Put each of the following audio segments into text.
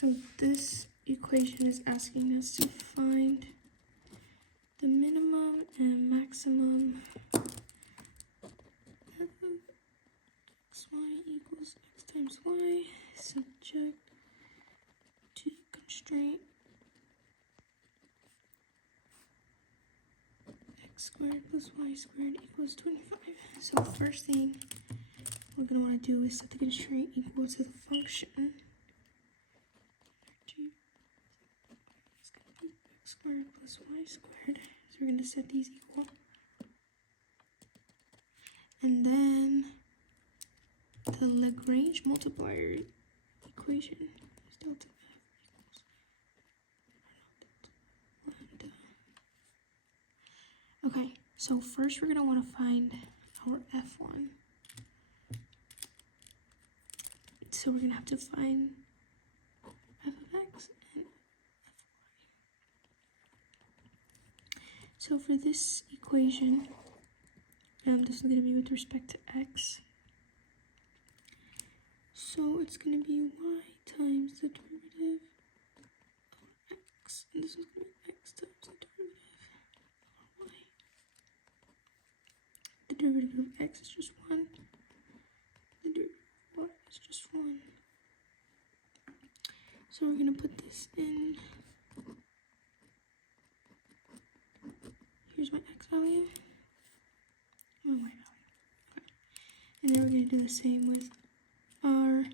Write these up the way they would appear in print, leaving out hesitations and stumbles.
So this equation is asking us to find the minimum and maximum of xy equals x times y, subject to constraint x squared plus y squared equals 25. So the first thing we're going to want to do is set the constraint equal to the function. It's going to be x squared plus y squared. So we're going to set these equal. And then the Lagrange multiplier equation is delta f equals lambda. Okay, so first we're going to want to find our f1. So we're going to have to find f of x and f of y. So for this equation, this is going to be with respect to x. So it's going to be y times the derivative of x. And this is going to be x times the derivative of y. The derivative of x is just 1. The derivative of y is just 1. So we're going to put this in. Here's my x value. My y value. Okay. And then we're going to do the same with our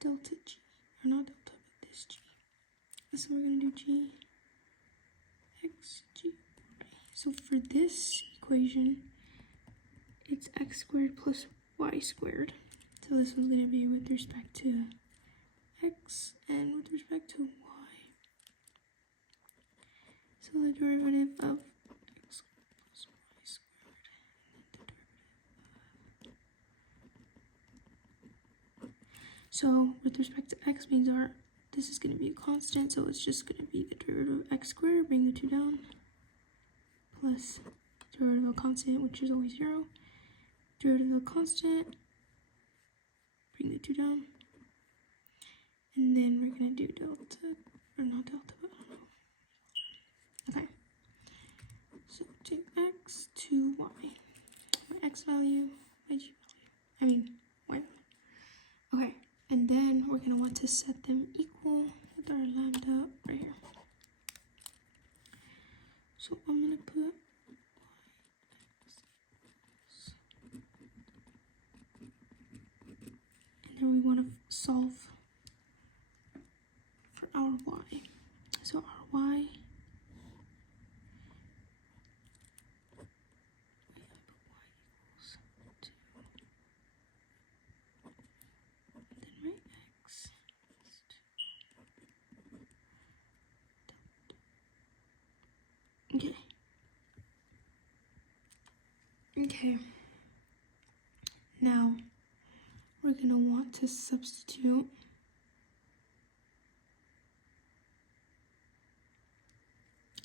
delta g. Or not delta, but this g. So we're going to do g x g y. So for this equation, it's x squared plus y squared. So this one's going to be with respect to x and with respect to y. So the derivative of x squared plus y squared, and then the derivative of. So with respect to x means this is going to be a constant, so it's just going to be the derivative of x squared, bring the 2 down, plus derivative of a constant, which is always 0. Derivative of a constant, bring the 2 down. And then we're going to do delta, or not delta, but I don't know. Okay. So take x to y. My x value, my g value. Y value. Okay. And then we're going to want to set them equal with our lambda right here. So I'm going to put y equals. And then we want to solve for our y. So our y, equals 2. And then my x is 2. Okay. Okay. Now we're going to want to substitute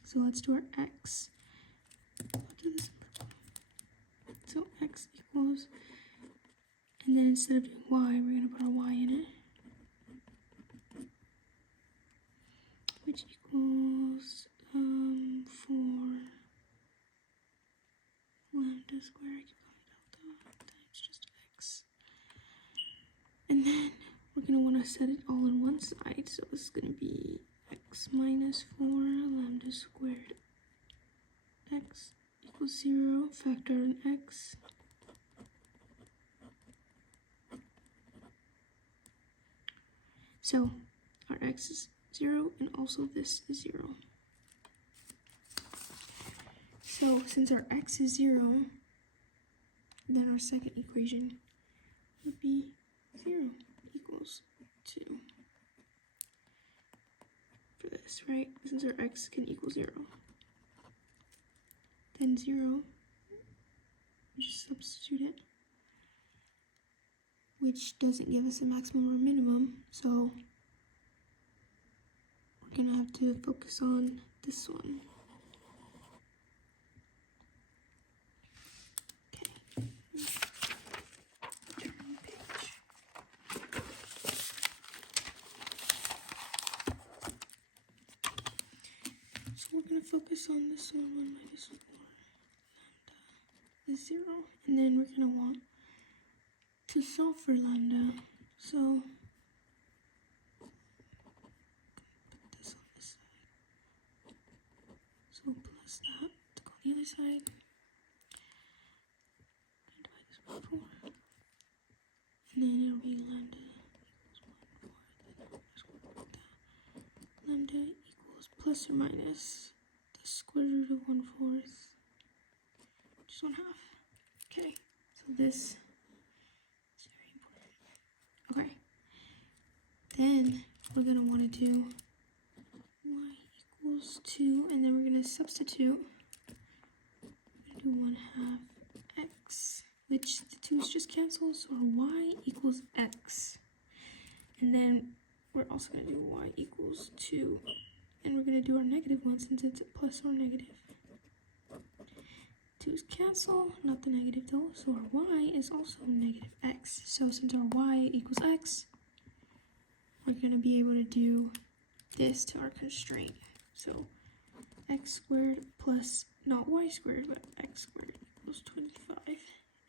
so let's do our x. I'll do this in purple. So x equals, and then instead of doing y, we're going to put our y in it, which equals 4 lambda squared, I keep calling delta, times just x. And then we're going to want to set it all on one side, so this is going to be x minus 4 lambda squared x equals 0, factor in x. So our x is 0 and also this is 0. So since our x is 0, then our second equation would be 0 equals 2. For this, right? Since our x can equal 0. Then 0, we just substitute it, which doesn't give us a maximum or minimum, so we're gonna have to focus on this one. Okay. Turn the page. going to focus on this one, 1 minus 4 lambda is 0. And then we're going to want to solve for lambda. So put this on this side. So plus that to go on the other side. Divide this by 4. And then it'll be lambda equals 1/4. Lambda equals plus or minus the square root of 1/4, just 1/2. Okay, so this is very important. Okay, then we're going to want to do y equals 2, and then we're going to substitute. We're going to do 1/2 x, which the 2's just cancel, so our y equals x. And then we're also going to do y equals 2, and we're going to do our negative one since it's a plus or negative. 2's cancel, not the negative though, so our y is also negative x. So since our y equals x, we're going to be able to do this to our constraint. So x squared plus, not y squared, but x squared equals 25.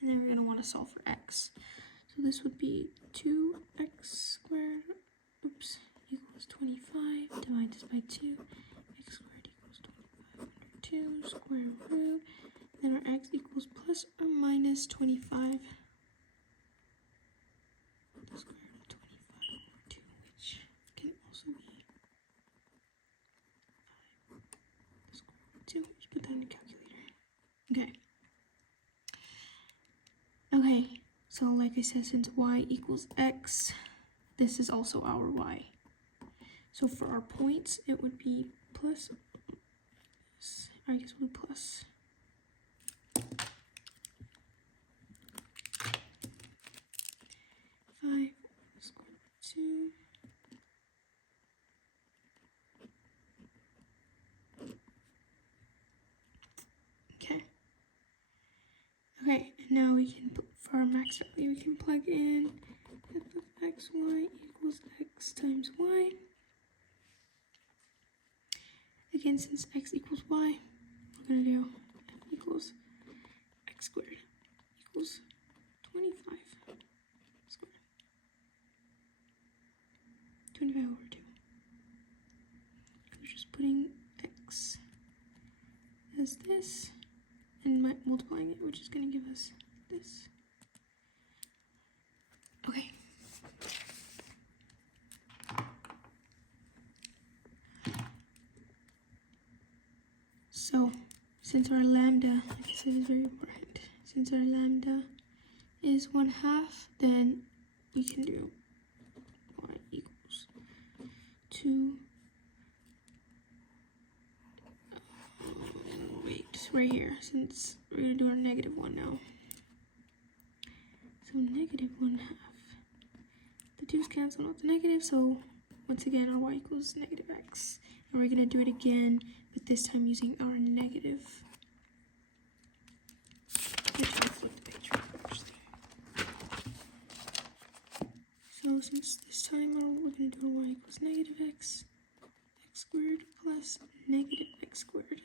And then we're going to want to solve for x. So this would be 2x squared, equals 25, divide this by 2, x squared equals 25 under 2, square root, then our x equals plus or minus 25, the square root of 25 over 2, which can also be 5, the square root of 2, just put that in the calculator. Okay, so like I said, since y equals x, this is also our y. So for our points, it would be plus, I guess it would be plus. Square root of 2. Okay, and now we can, for our max value, we can plug in f of xy equals x times y. Again, since x equals y, we're going to do f equals x squared equals 25 squared. 25 over 2. We're just putting x as this and multiplying it, which is going to give us this. Okay. So, since our lambda, like I said, is very important, since our lambda is 1/2, then we can do y equals 2. Wait, right here, since we're going to do our negative one now. So negative 1/2. The 2's cancel, not the negative, so once again our y equals negative x. And we're going to do it again, but this time using our negative. So since this time we're going to do y equals negative x squared plus negative x squared.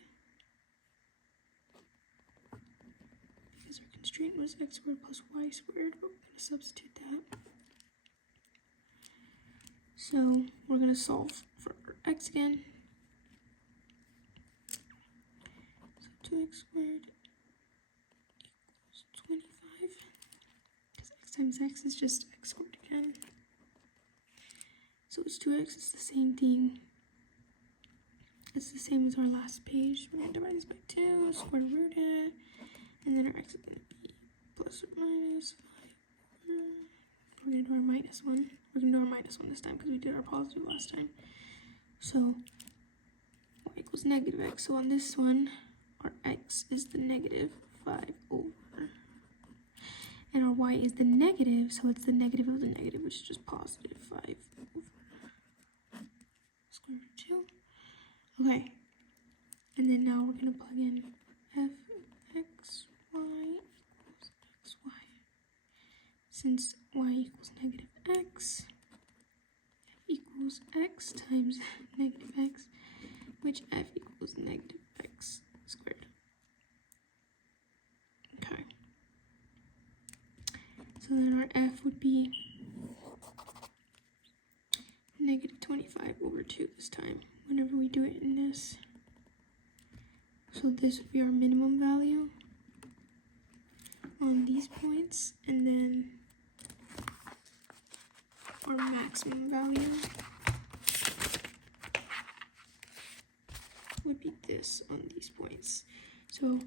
Because our constraint was x squared plus y squared, but we're going to substitute that. So we're going to solve for x again. So 2x squared equals 25. Because x times x is just x squared again. So it's 2x, it's the same thing. It's the same as our last page. We're going to divide this by 2, square root it, and then our x is going to be plus or minus 5. We're going to do our minus one. We're going to do our minus one this time because we did our positive last time. So y equals negative x. So on this one, our x is the negative 5 over. And our y is the negative, so it's the negative of the negative, which is just positive 5 over square root 2. Okay. And then now we're going to plug in f of x, y equals x, y. Since y equals negative x, f equals x times negative x. which f equals negative x squared. Okay. So then our f would be negative 25 over 2 this time, whenever we do it in this. So this would be our minimum value on these points, and then our maximum value would be this on these points. So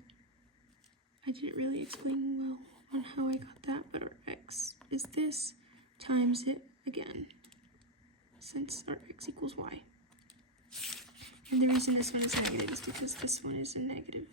I didn't really explain well on how I got that, but our x is this times it again, since our x equals y. And the reason this one is negative is because this one is a negative.